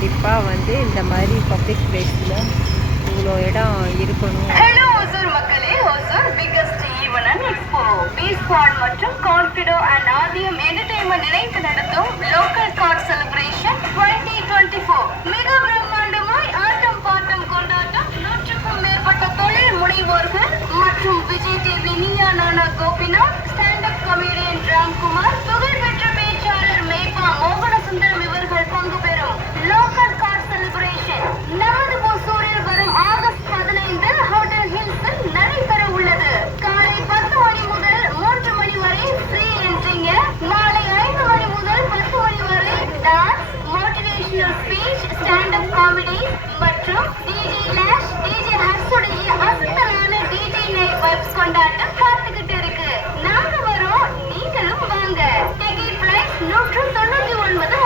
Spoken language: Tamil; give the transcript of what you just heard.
கண்டிப்பாக வந்து இந்த மாதிரி பப்ளிக் பிளேஸில் இவ்வளோ இடம் இருக்கணும். ஹலோ ஒசூர் மக்களே. ஒசூர் பிக்கஸ்ட் ஈவன் எக்ஸ்போ பி மற்றும் கான்பிடோ அண்ட் ஆதியம் என்டர்டைன்மெண்ட் இணைந்து நடத்தும் லோக்கல் கார் செலிப்ரேஷன் 2024 மிக பிரம்மாண்டமாய் ஆட்டம் பாட்டம் கொண்டாட்டம் நூற்றுக்கும் மேற்பட்ட தொழில் முனைவோர்கள் மற்றும் Vijay TV Neeya Naana Gopinath speech comedy மற்றும் டிஜே லேஷ் டிஜே ஹர்ஸுடைய அசுத்தமான டிஜே நைட் வைப்ஸ் கொண்டாட்டம் காத்துக்கிட்டு இருக்கு. நாங்க வரோம் நீங்களும் வாங்க. டிக்கெட் பிரைஸ் நூற்று தொண்ணூத்தி ஒன்பது